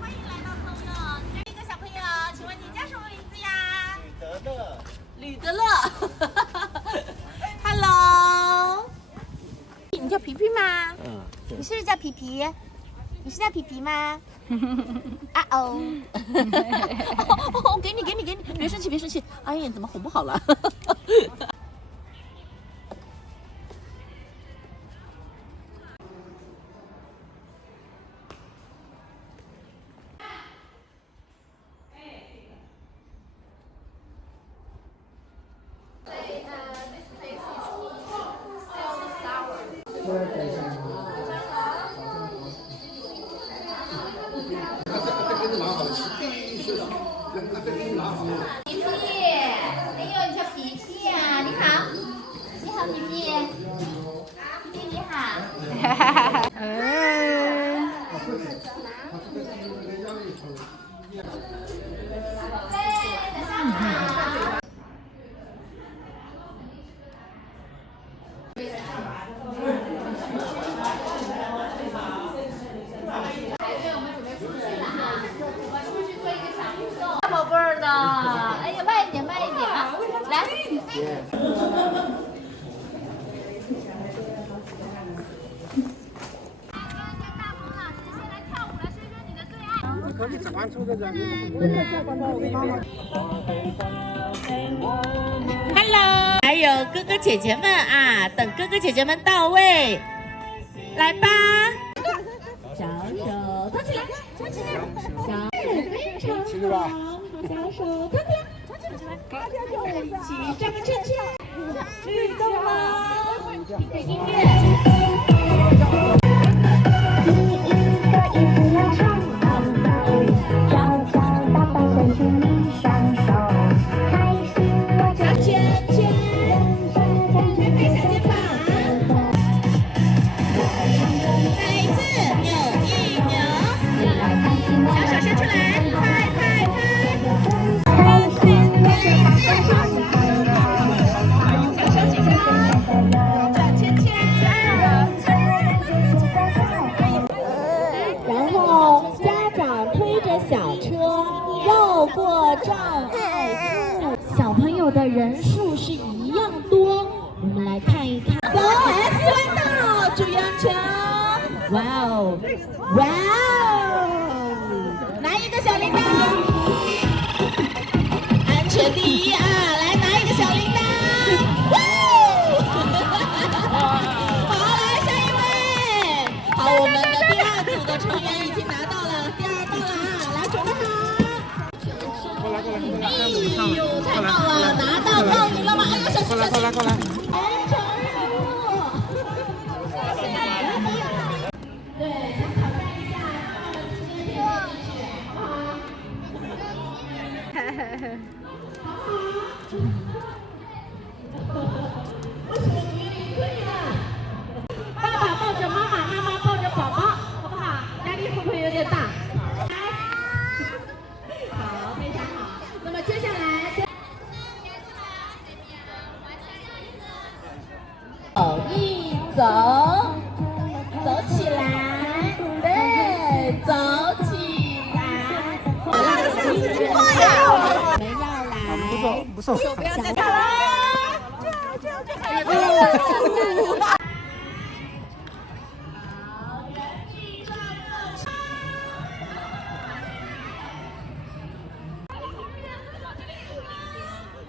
欢迎来到松乐，还有一个小朋友，请问你叫什么名字呀？吕德乐。Hello， 你叫皮皮吗？嗯，你是不是叫皮皮？你是叫皮皮吗？啊哦，给你，别生气，别生气。哎呀，怎么哄不好了？皮皮，哎呦，你叫皮皮呀？你好，你好，皮皮。皮皮你好。宝贝，早上好。我们准备出去了啊！我们出去做一个小互动。大宝贝儿的，哎呀，慢一点，慢一点啊！来，可以只玩出这张。Hello， 还有哥哥姐姐们啊，等哥哥姐姐们到位，来吧。小手托起来，托起来，小非常好，小手托起来，大家就一起转个圈圈，律动了，听着音乐。然后家长推着小车绕过障碍物，小朋友的人数是一样多。我们来看一看，走 S 弯道，注意安全哦！哇哦，哇哦，拿一个小铃铛，安全第一啊！来拿一个小铃铛，哇好，来下一位。好，我们的第二组的成员已经拿到了第2棒了啊！来，准备好。哎呦，太棒了，拿到报名了吗？哎呦，小心小心！过来，完成任务。对，想挑战一下，为什么不愿意退呢？爸爸抱着妈妈，妈妈抱着宝宝，好不好？压力会不会有点大？好，非常好。那么接下来，走一走，走起来，对，走起来。我们要来，不错，手不要再打了。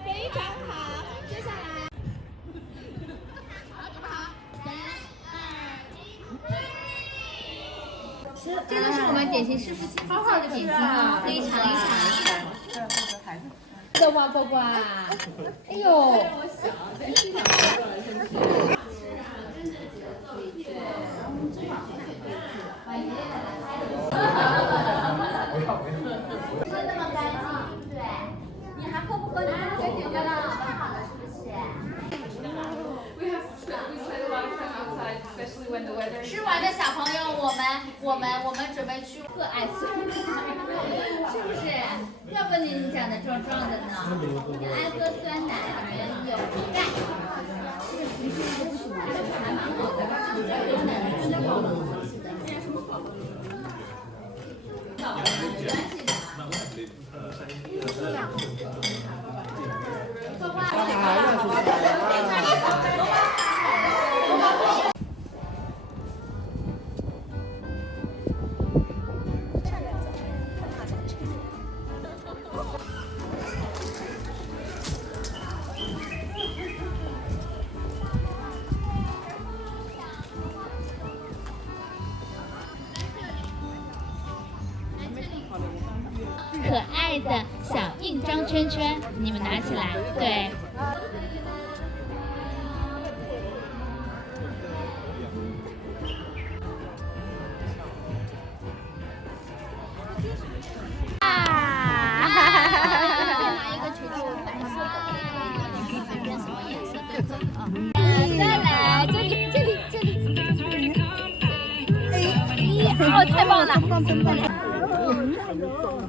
非常好，接下来，这都是我们点心师傅亲自做的点心啊，可以尝一尝。的哇呱呱，哎呦！你还喝不喝？你还喝点了？好了，是不是？吃完的小朋友，我们准备去喝爱酸奶，是不是？怪不得你长得壮壮的呢。爱喝酸奶，人有钙，是不是？还蛮好的，真的真的好了。爱的小印章圈圈，你们拿起来，对。再来，这里。哦，太棒了！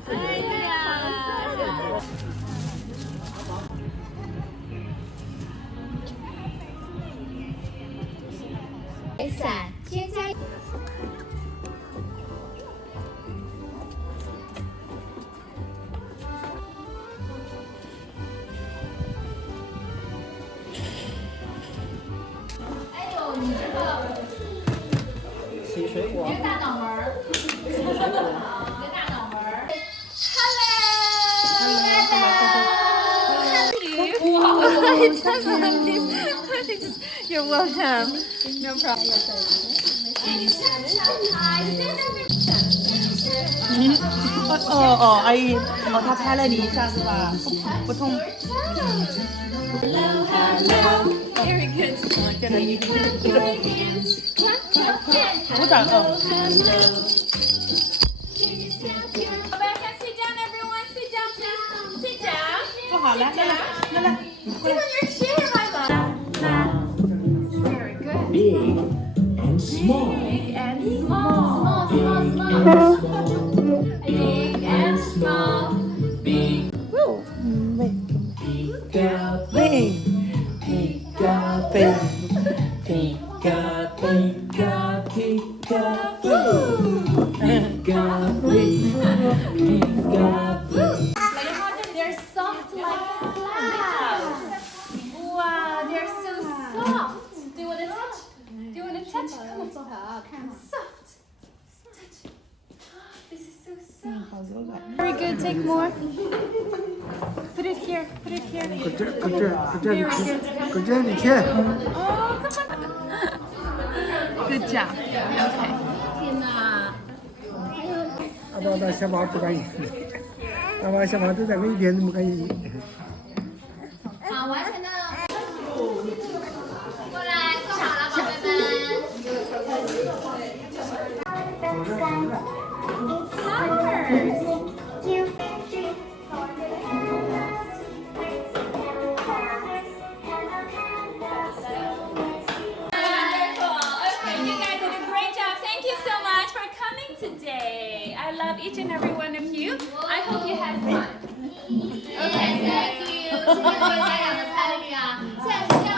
哎呀！伞添加。哎呦，你这个。洗水果。你这大脑门儿。洗水果。你这大脑门儿。You're welcome. No problem. 阿姨，他拍了你一下是吧？不痛。Hello, hello. Very good. 叫他一个。鼓掌哦。坐好，来，你过来。Big and small. Big and small. Big. Peekaboo. Peekaboo. Peekaboo. Peekaboo. They're soft like clouds. Wow, they're so soft. Do you want to touch? Do you want to touch? Come on. Soft. Touch. This is so soft. Very good. Take more. Put it here. Put it here. 搁这里贴。Oh, come on. Good job. 天哪！阿爸把小马不干净，阿爸小马都在我一点都不干净。好，完成的。过来，坐好了，宝贝们。I love each and every one of you. I hope you had fun. Yes, thank you. 谢谢各位家长的参与啊！现在是这样。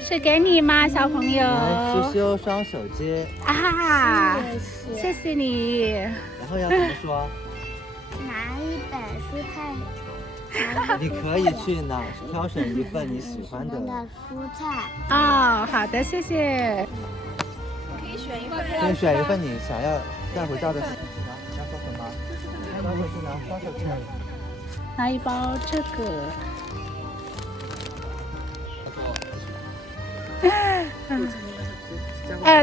是给你吗，小朋友？来，是修双手接，啊，谢谢你。然后要怎么说？拿一本蔬菜，你可以去哪挑选一份你喜欢的。蔬菜。哦，好的，谢谢。可以选一份你想要带回家的。拿双手吗？还不是拿双手吃。拿一包这个。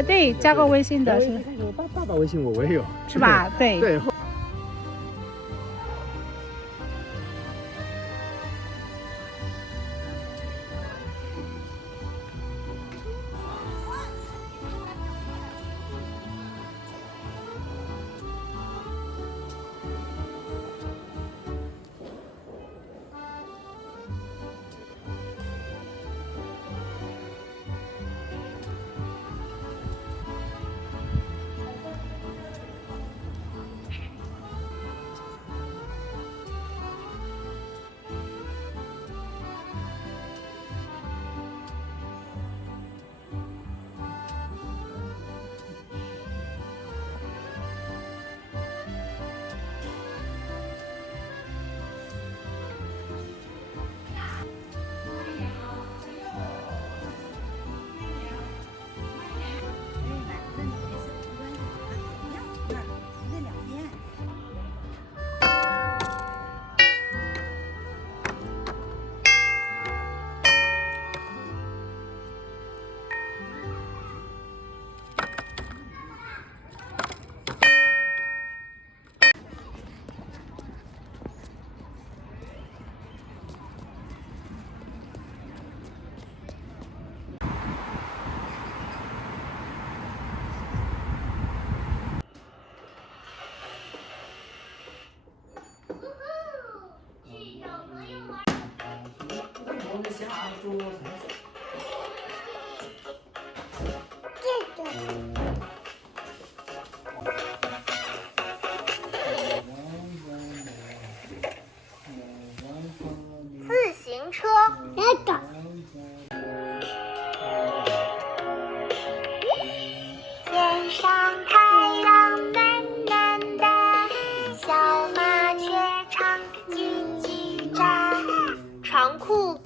对，加个微信的是。爸爸微信我也有。是吧？对。对。自行车，那个。天上太阳蓝蓝的，小麻雀唱叽叽喳，长裤。